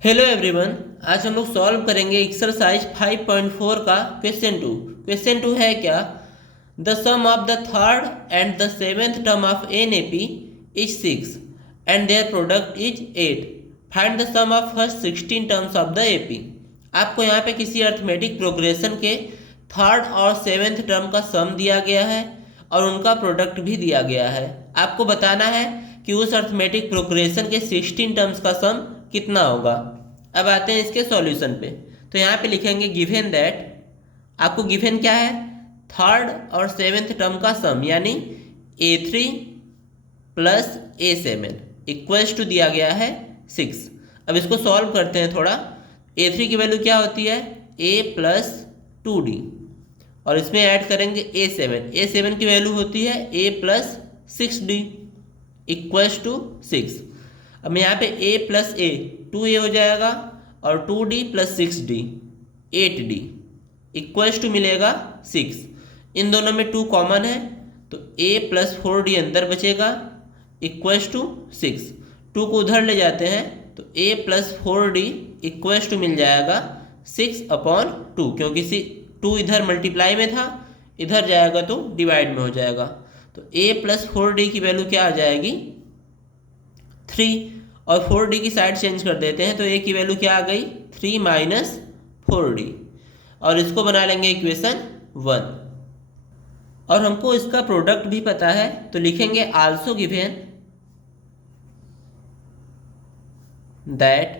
Hello everyone. आज हम लोग सॉल्व करेंगे एक्सरसाइज 5.4 का क्वेश्चन 2 है क्या। The sum of the third and the seventh term of an A P is 6 and their product is 8। Find the sum of first 16 terms of the A P. आपको यहाँ पे किसी arithmetic progression के third और seventh term का sum दिया गया है और उनका प्रोडक्ट भी दिया गया है। आपको बताना है कि उस अर्थमेटिक प्रोग्रेशन के 16 टर्म्स का सम कितना होगा। अब आते हैं इसके सॉल्यूशन पे। तो यहाँ पे लिखेंगे गिवन दैट, आपको गिवन क्या है, थर्ड और सेवेंथ टर्म का सम यानी A3 plus A7 equals to दिया गया है 6। अब इसको सॉल्व करते हैं थोड़ा। A3 की वैल्यू क्या होती है, A प्लस 2D और इसमें ऐड करेंगे A7 की वैल्यू होती है A plus 6D equals to 6। अब यहाँ पे A प्लस A 2A हो जाएगा और 2D plus 6D 8D equals to मिलेगा 6। इन दोनों में 2 कॉमन है तो A प्लस 4D अंदर बचेगा इक्वल्स टू 6। 2 को उधर ले जाते हैं तो A plus 4D equals to मिल जाएगा 6/2, क्योंकि 2 इधर मल्टीप्लाई में था, इधर जाएगा तो डिवाइड में हो जाएगा। तो A प्लस 4D की वैल्यू क्या आ जाएगी 3 और 4D की साइड चेंज कर देते हैं तो A की वैल्यू क्या आ गई 3 माइनस 4D और इसको बना लेंगे इक्वेशन 1। और हमको इसका प्रोडक्ट भी पता है तो लिखेंगे also given that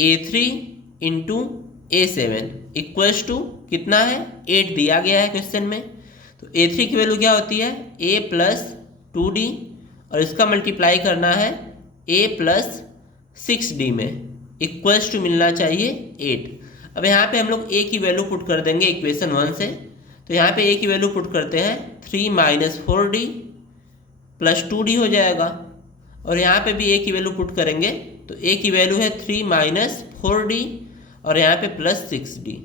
A3 into A7 equals to कितना है 8 दिया गया है क्वेश्चन में। तो A3 की वैल्यू क्या होती है A प्लस 2D और इसका मल्टीप्लाई करना है A प्लस 6D में इक्वल्स टू मिलना चाहिए 8। अब यहाँ पे हम लोग A की वैल्यू पुट कर देंगे इक्वेशन 1 से। तो यहाँ पे A की वैल्यू पुट करते हैं 3 माइनस 4D प्लस 2D हो जाएगा और यहाँ पे भी A की वैल्यू पुट करेंगे तो A की वैल्यू है 3 माइनस 4D और यहाँ पे प्लस 6D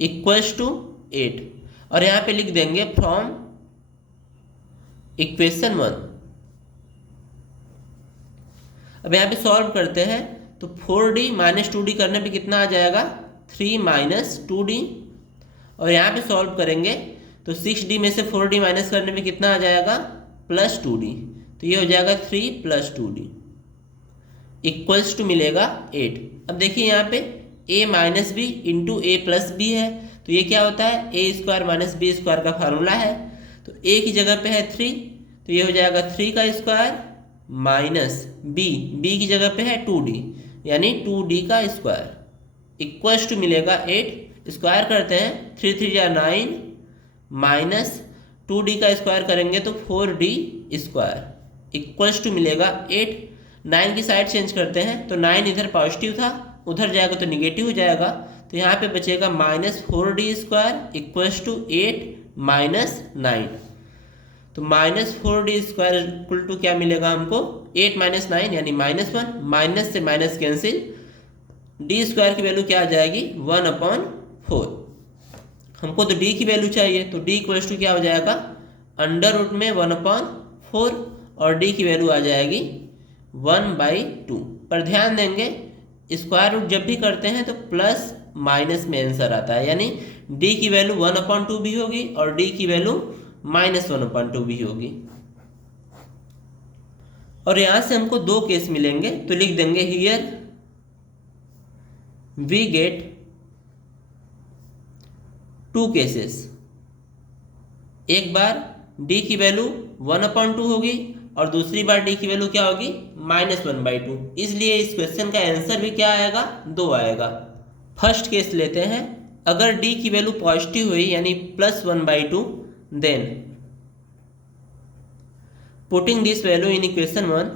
इक्वल्स टू 8 और यहाँ पे लिख देंगे फ्रॉम इक्वेशन 1। अब यहाँ पे सॉल्व करते हैं तो 4D माइनस 2D करने पे कितना आ जाएगा 3 माइनस 2D और यहाँ पे सॉल्व करेंगे तो 6D में से 4D माइनस करने पे कितना आ जाएगा प्लस 2D, तो ये हो जाएगा 3 प्लस 2D इक्वल्स टू मिलेगा 8। अब देखिए यहाँ पे A minus B into A plus B है तो ये क्या होता है A square minus B square का फार्मूला है। तो A की जगह पे है 3 तो ये हो जाएगा 3 का स्क्वायर माइनस B की जगह पे है 2D यानी 2D का स्क्वायर इक्वल्स टू मिलेगा 8। स्क्वायर करते हैं 3 3 या 9 माइनस 2D का स्क्वायर करेंगे तो 4D स्क्वायर इक्वल्स टू मिलेगा 8। 9 की साइड चेंज करते हैं तो 9 इधर पॉजिटिव था, उधर जाएगा तो निगेटिव हो जाएगा तो यहाँ पे बचेगा minus 4D square equals to 8 minus 9। तो minus 4D square equal to क्या मिलेगा हमको 8 माइनस 9 यानी -1, माइनस से माइनस कैंसिल, D स्क्वायर की वैल्यू क्या आ जाएगी 1/4। हमको तो D की वैल्यू चाहिए तो D इक्वल्स टू क्या हो जाएगा अंडर रूट में 1/4 और D की वैल्यू आ जाएगी 1/2। पर ध्यान देंगे स्क्वायर रूट जब भी करते हैं तो प्लस माइनस में आंसर आता है, यानी D की वैल्यू 1/2 भी होगी और D की वैल्यू -1/2 भी होगी। और यहां से हमको 2 केस मिलेंगे तो लिख देंगे हियर वी गेट 2 केसेस। एक बार D की वैल्यू 1/2 होगी और दूसरी बार D की वैल्यू क्या होगी -1/2, इसलिए इस क्वेश्चन का आंसर भी क्या आएगा 2 आएगा। फर्स्ट केस लेते हैं, अगर D की वैल्यू पॉजिटिव हुई यानी +1/2 then putting this value in equation 1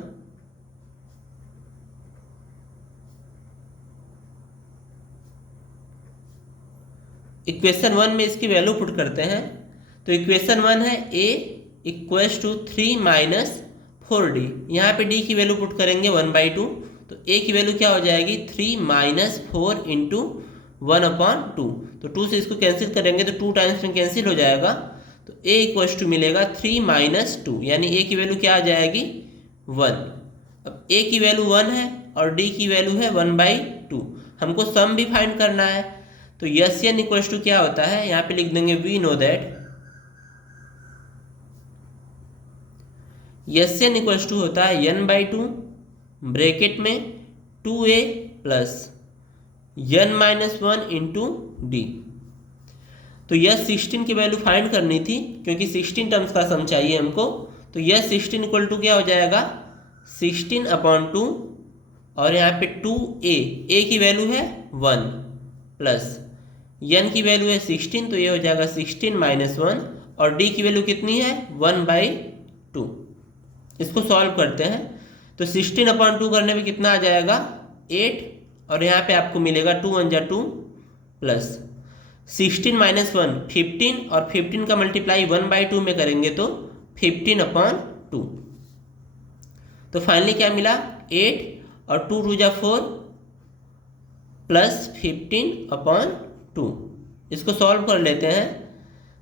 equation 1 में इसकी वैल्यू पुट करते हैं तो इक्वेशन 1 है A equals to 3 minus 4D। यहाँ पे D की वैल्यू पुट करेंगे 1/2 तो A की वैल्यू क्या हो जाएगी 3 माइनस 4 इंटू 1/2। तो 2 से इसको कैंसिल करेंगे तो 2 टाइम्स में कैंसिल हो जाएगा तो A इक्वल्स टू मिलेगा 3 माइनस 2 यानी A की वैल्यू क्या आ जाएगी 1। अब ए की वैल्यू 1 है और डी की वैल्यू है 1/2। हमको सम भी फाइंड करना है, तो यस एन इक्वल्स टू क्या होता है, यहाँ पे लिख देंगे we know that S n equals to होता है n/2 ब्रैकेट में 2a plus n-1 into D. तो यह 16 की वैल्यू फाइंड करनी थी क्योंकि 16 टर्म्स का सम चाहिए हमको। तो यह 16 इक्वल टू क्या हो जाएगा 16/2 और यहाँ पे 2a, a की वैल्यू है 1 प्लस n की वैल्यू है 16, तो ये हो जाएगा 16 - 1 और d की वैल्यू कितनी है 1/2। इसको सॉल्व करते हैं तो 16/2 करने में कितना आ जाएगा 8 और यहाँ पे आपको मिलेगा 2 × 2 प्लस 16 - 1 15 और 15 का मल्टीप्लाई 1/2 में करेंगे तो 15/2। तो फाइनली क्या मिला 8 और 2 × 2 = 4 प्लस 15/2। इसको सॉल्व कर लेते हैं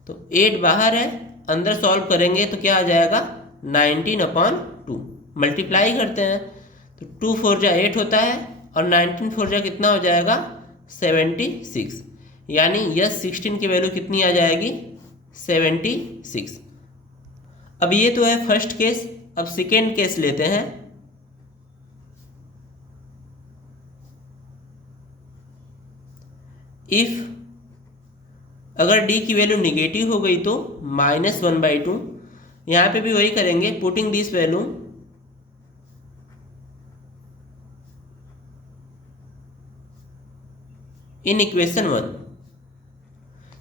तो 8 बाहर है, अंदर सॉल्व करेंगे तो क्या आ जाएगा 19/2। मल्टीप्लाई करते हैं तो 2 × 4 = 8 होता है और 19 × 4 = कितना हो जाएगा 76। यानी यस 16 की वैल्यू कितनी आ जाएगी 76। अब ये तो है फर्स्ट केस। अब सेकेंड केस लेते हैं। इफ अगर डी की वैल्यू निगेटिव हो गई तो -1/2। यहाँ पे भी वही करेंगे, putting this value in equation 1।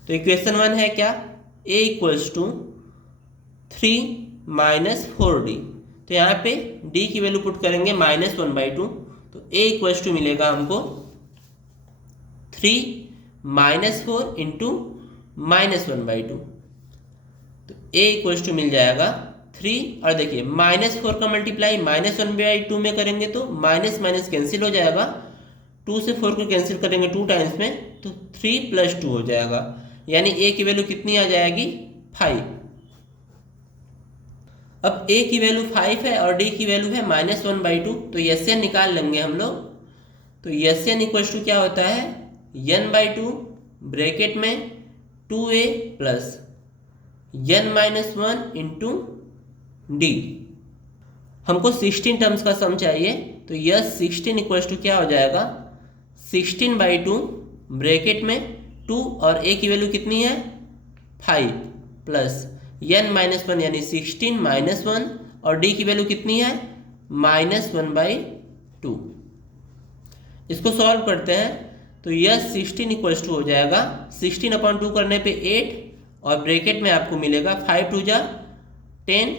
तो इक्वेशन 1 है क्या a = 3 - 4d। तो यहाँ पे d की वैल्यू पुट करेंगे -1/2, तो a = मिलेगा हमको 3 - 4 इंटू -1/2। तो a = मिल जाएगा 3 और देखिए -4 का मल्टीप्लाई -1/2 में करेंगे तो माइनस माइनस कैंसिल हो जाएगा, 2 से 4 को कैंसिल करेंगे 2 टाइम्स में तो 3 + 2 हो जाएगा। यानी a की वैल्यू कितनी आ जाएगी 5। अब a की वैल्यू 5 है और d की वैल्यू है -1/2, तो यस एन निकाल लेंगे हम लोग। तो यस एन = क्या होता है n/2 ब्रैकेट में 2a plus n-1 into D. हमको 16 टर्म्स का सम चाहिए, तो यह 16 = क्या हो जाएगा 16/2 ब्रैकेट में 2 और a की वैल्यू कितनी है 5 प्लस n-1 यानी 16 - 1 और d की वैल्यू कितनी है -1/2। इसको सॉल्व करते हैं तो यह 16 = हो जाएगा 16/2 करने पे 8 और ब्रैकेट में आपको मिलेगा 5 × 2 = 10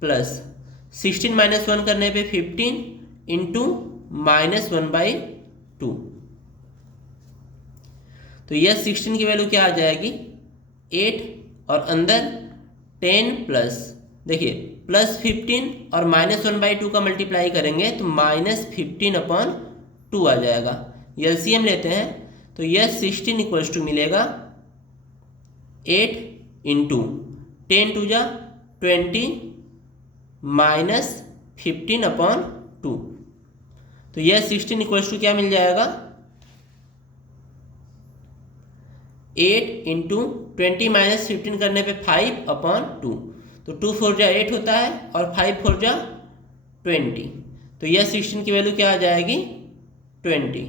प्लस 16 - 1 करने पे 15 इंटू -1/2। तो यह 16 की वैल्यू क्या आ जाएगी 8 और अंदर 10 प्लस देखिए प्लस 15 और -1/2 का मल्टीप्लाई करेंगे तो -15/2 आ जाएगा। एलसीएम लेते हैं तो यह 16 = मिलेगा 8 इंटू 10 × 2 = 20 -15/2। तो यह 16 = क्या मिल जाएगा 8 इंटू 20 - 15 करने पे 5/2। तो 2 × 4 = 8 होता है और 5 × 4 = 20। तो यह 16 की वैल्यू क्या आ जाएगी 20।